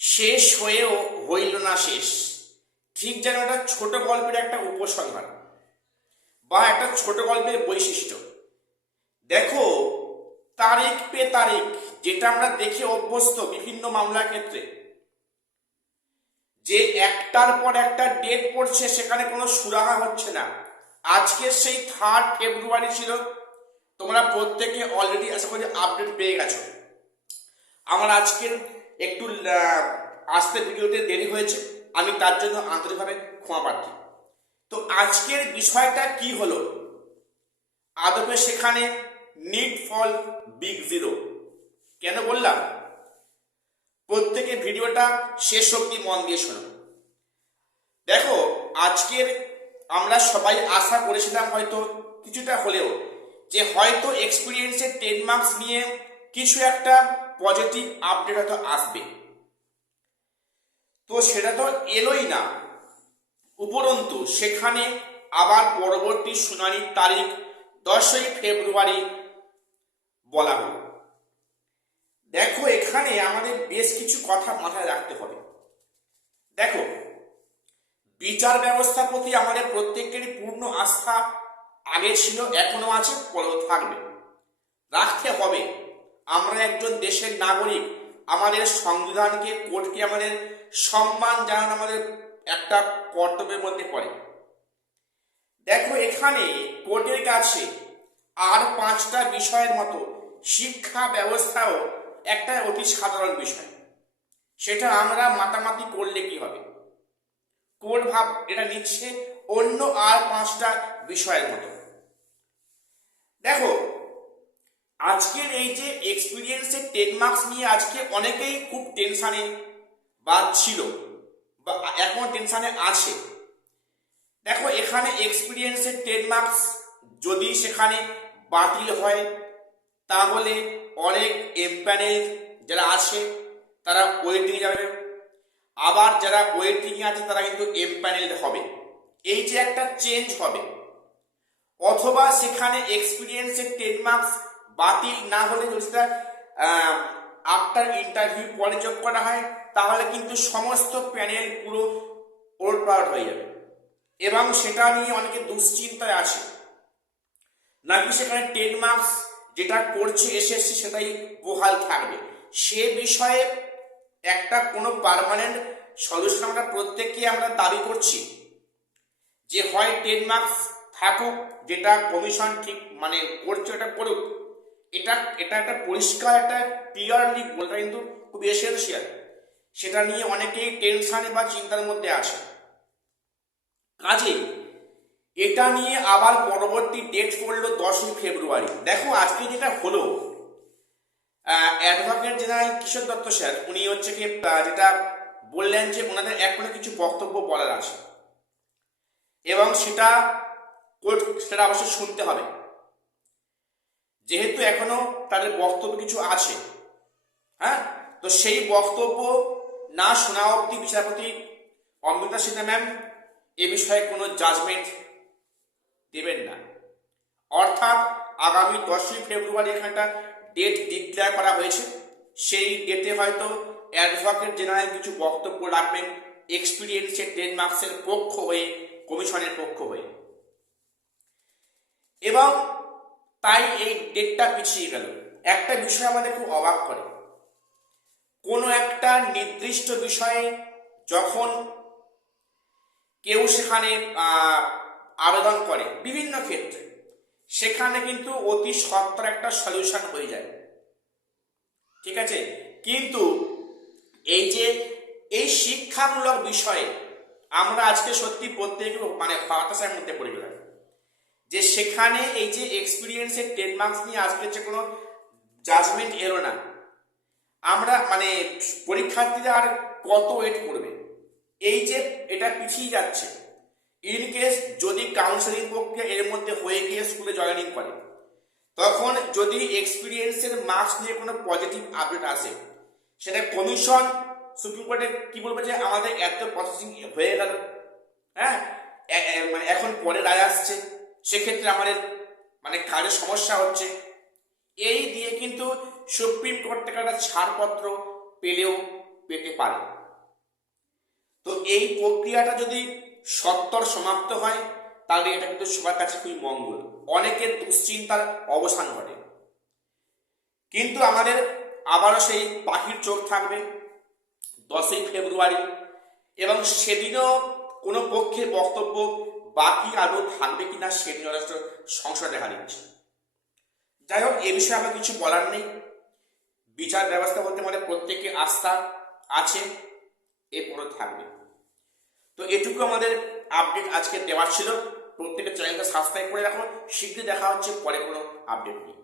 শেষ হয়েও হইল না শেষ। ঠিক যেন একটা ছোট গল্পের একটা উপসংহার বা একটা ছোট গল্পের বৈশিষ্ট্য। দেখো, তারিখ পে তারিখ, যেটা আমরা দেখে অভ্যস্ত বিভিন্ন মামলার ক্ষেত্রে, যে একটার পর একটা ডেট পড়ছে, সেখানে কোনো সুরাহা হচ্ছে না। আজকে সেই 3 ফেব্রুয়ারি ছিল। তোমরা প্রত্যেকে অলরেডি আশা করি আপডেট পেয়ে গেছো। আমার আজকের একটু আসতে ভিডিওতে দেরি হয়েছে, আমি তার জন্য আন্তরিকভাবে ক্ষমা প্রার্থী। তো আজকের বিষয়টা কি হলো, আদপে সেখানে নিড ফল বিগ জিরো কেন বললাম, প্রত্যেকে ভিডিওটা শেষ অবধি মন দিয়ে শোনো। দেখো, আজকের আমরা সবাই আশা করেছিলাম হয়তো কিছুটা হলেও, যে হয়তো এক্সপিরিয়েন্সের 10 মার্কস নিয়ে কিছু একটা পজিটিভ আপডেট হয়তো আসবে। তো সেটা তো এলোই না। উপরন্তু সেখানে আবার পরবর্তী শুনানির তারিখ 10ই ফেব্রুয়ারি বলা হলো। দেখো, এখানে আমাদের বেশ কিছু কথা মাথায় রাখতে হবে। দেখো, বিচার ব্যবস্থার প্রতি আমাদের প্রত্যেকেরই পূর্ণ আস্থা আগে ছিল, এখনো আছে, পরেও থাকবে, রাখতে হবে। আমরা একজন দেশের নাগরিক, আমাদের সংবিধানকে, কোর্টকে আমাদের সম্মান জানানো আমাদের একটা কর্তব্যের মধ্যে পড়ে। দেখো, এখানে কোর্টের কাছে আর 5টা বিষয়ের মতো শিক্ষা ব্যবস্থাও একটা অতি সাধারণ বিষয়। সেটা আমরা মাতামাতি করলে কি হবে, কোর্ট ভাব এটা নিচ্ছে অন্য আর 5টা বিষয়ের মতো। দেখো, আজকের এই যে এক্সপিরিয়েন্সের 10 মার্কস নিয়ে আজকে অনেকেই খুব টেনশানে বা ছিল, বা এখন টেনশানে আছে। দেখো, এখানে এক্সপিরিয়েন্সের 10 মার্কস যদি সেখানে বাতিল হয়, তাহলে অনেক এমপ্যানেল যারা আছে তারা ওয়েটিংয়ে যাবে, আবার যারা ওয়েটিংয়ে আছে তারা কিন্তু এমপ্যানেলড হবে। এই যে একটা চেঞ্জ হবে। অথবা সেখানে এক্সপিরিয়েন্সের 10 মার্কস বাতিল না হলে যদি সেটা আফটার ইন্টারভিউ পরে যোগ করা হয়, তাহলে কিন্তু সমস্ত প্যানেল পুরো ওলটপালট হয়ে যাবে। এবং সেটা নিয়ে অনেকে দুশ্চিন্তায় আছে, নাকি সেখানে 10 মার্কস যেটা করছে এসএসসি সেটাই বহাল থাকবে। সে বিষয়ে একটা কোনো পার্মানেন্ট সলিউশন আমরা প্রত্যেককে আমরা দাবি করছি, যে হয় 10 মার্কস থাকুক, যেটা কমিশন ঠিক মানে করছে এটা করুক। এটা এটা একটা পরিষ্কার একটা ক্লিয়ারলি বলটা কিন্তু খুব এসেন্সিয়াল। সেটা নিয়ে অনেকেই টেনশনে বা চিন্তার মধ্যে আছে। কাজেই এটা নিয়ে আবার পরবর্তী ডেট পড়লো 10ই ফেব্রুয়ারি। দেখো, আজকে যেটা হলো, অ্যাডভোকেট জেনারেল কিশোর দত্ত স্যার উনি হচ্ছে কি যেটা বললেন যে ওনাদের এখনো কিছু বক্তব্য বলার আছে, এবং সেটা কোর্ট সেটা অবশ্যই শুনতে হবে। যেহেতু এখনো তাদের বক্তব্য কিছু আছে, হ্যাঁ, তো সেই বক্তব্য না শোনা অবধি বিচারপতি অমৃতা সিনহা ম্যাম এ বিষয়ে কোনো জাজমেন্ট দেবেন না। অর্থাৎ আগামী 10ই ফেব্রুয়ারি এখানটা ডেট ডিক্লেয়ার করা হয়েছে। সেই ডেটে হয়তো অ্যাডভোকেট জেনারেল কিছু বক্তব্য রাখবেন এক্সপিরিয়েন্সের 10 মার্কসের পক্ষ হয়ে, কমিশনের পক্ষ হয়ে। এবং তাই এই ডেটটা পিছিয়ে গেল। একটা বিষয় আমাদের খুব অবাক করে, কোনো একটা নির্দিষ্ট বিষয়ে যখন কেউ সেখানে আবেদন করে বিভিন্ন ক্ষেত্রে, সেখানে কিন্তু অতি সত্বর একটা সলিউশন হয়ে যায়, ঠিক আছে। কিন্তু এই যে এই শিক্ষামূলক বিষয়ে আমরা আজকে সত্যি প্রত্যেকে মানে হতাশার মধ্যে পড়ে গেলাম, যে সেখানে এই যে এক্সপিরিয়েন্সের 10 মার্কস নিয়ে আজকে যে কোনো জাজমেন্ট এলো না। আমরা মানে পরীক্ষার্থীরা আর কত ওয়েট করবে, এই যে এটা পিছিয়ে যাচ্ছে। ইন কেস যদি কাউন্সেলিং প্রক্রিয়া এর মধ্যে হয়ে গিয়ে স্কুলে জয়েনিং করে, তখন যদি এক্সপিরিয়েন্সের মার্কস নিয়ে কোনো পজিটিভ আপডেট আসে, সেটা কমিশন সুপ্রিম কোর্টে কি বলবে, যে আমাদের এত প্রসেসিং হয়ে গেল, হ্যাঁ, মানে এখন পরে রায় আসছে, সেক্ষেত্রে আমাদের মানে কাজের সমস্যা হচ্ছে। এই দিয়ে কিন্তু সুপ্রিম কোর্ট থেকে একটা ছাড়পত্র পেলেও পেতে পারে। তো এই প্রক্রিয়াটা যদি সত্বর সমাপ্ত হয় তাহলে এটা কিন্তু সবার কাছে খুবই মঙ্গল, অনেকের দুশ্চিন্তার অবসান ঘটে। কিন্তু আমাদের আবারও সেই পাখির চোখ থাকবে 10ই ফেব্রুয়ারি, এবং সেদিনও কোনো পক্ষের বক্তব্য বাকি আদৌ থাকবে কিনা সেদিন যথেষ্ট সংশয় দেখা দিচ্ছে। যাই হোক, এ বিষয়ে আমার কিছু বলার নেই। বিচার ব্যবস্থা বলতে মানে প্রত্যেকের আস্থা আছে, এরপরও থাকবে। তো এটুকু আমাদের আপডেট আজকে দেওয়ার ছিল। প্রত্যেকের চ্যানেলটা সাবস্ক্রাইব করে রাখো। শীঘ্রই দেখা হচ্ছে পরে কোনো আপডেট নিয়ে।